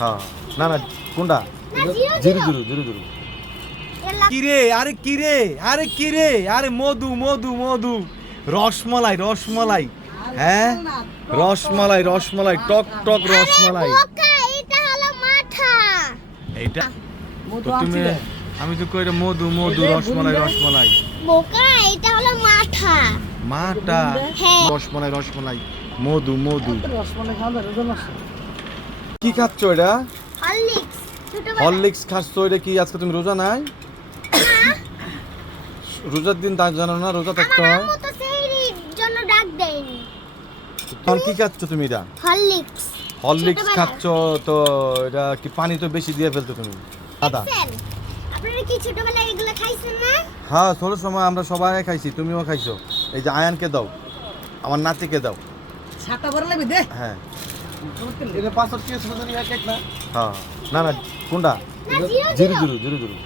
হ্যাঁ না না কোনটা জিরো জিরো জিরো জিরো কিরে আরে কিরে আরে কিরে আরে মধু মধু মধু রসমালাই রসমালাই হ্যাঁ রসমালাই রসমালাই টক টক রসমালাই এটা হলো মাঠা। এইটা তো তুমি আমি তো কইরা মধু মধু রসমালাই রসমালাই বোকা এটা হলো মাঠা। মাটা হ্যাঁ। রসমালাই রসমালাই মধু মধু রসমালাই খাওয়া যায় রোজা মাসে। কি খাচ্ছ এটা হরলিক্স ছোটবেলা হরলিক্স খাচ্ছ এটা কি আজকে তুমি রোজা নাই রোজার দিন তা জানো না রোজা থাকতে আমার হয় আম্মু তো সেহরির জন্য ডাক দেয়নি। তখন কি খাচ্ছ তুমি এটা হরলিক্স হরলিক্স ছোটবেলায়। খাচ্ছ তো এটা কি পানি তো বেশি দিয়ে ফেলতো তুমি দাদা দেখছেন? আপনারা কি ছোটবেলায় এগুলো খাইছেন না? হ্যাঁ ছোট সময় আমরা সবাই খাইছি তুমিও খাইছো এই যে আয়ানকে দাও আমার নাতিকে দাও ছাতা ভরে নেবি দে। হ্যাঁ এটা 5 কি আছে জানি এক এক না। হ্যাঁ না না কোনটা না, zero zero zero zero zero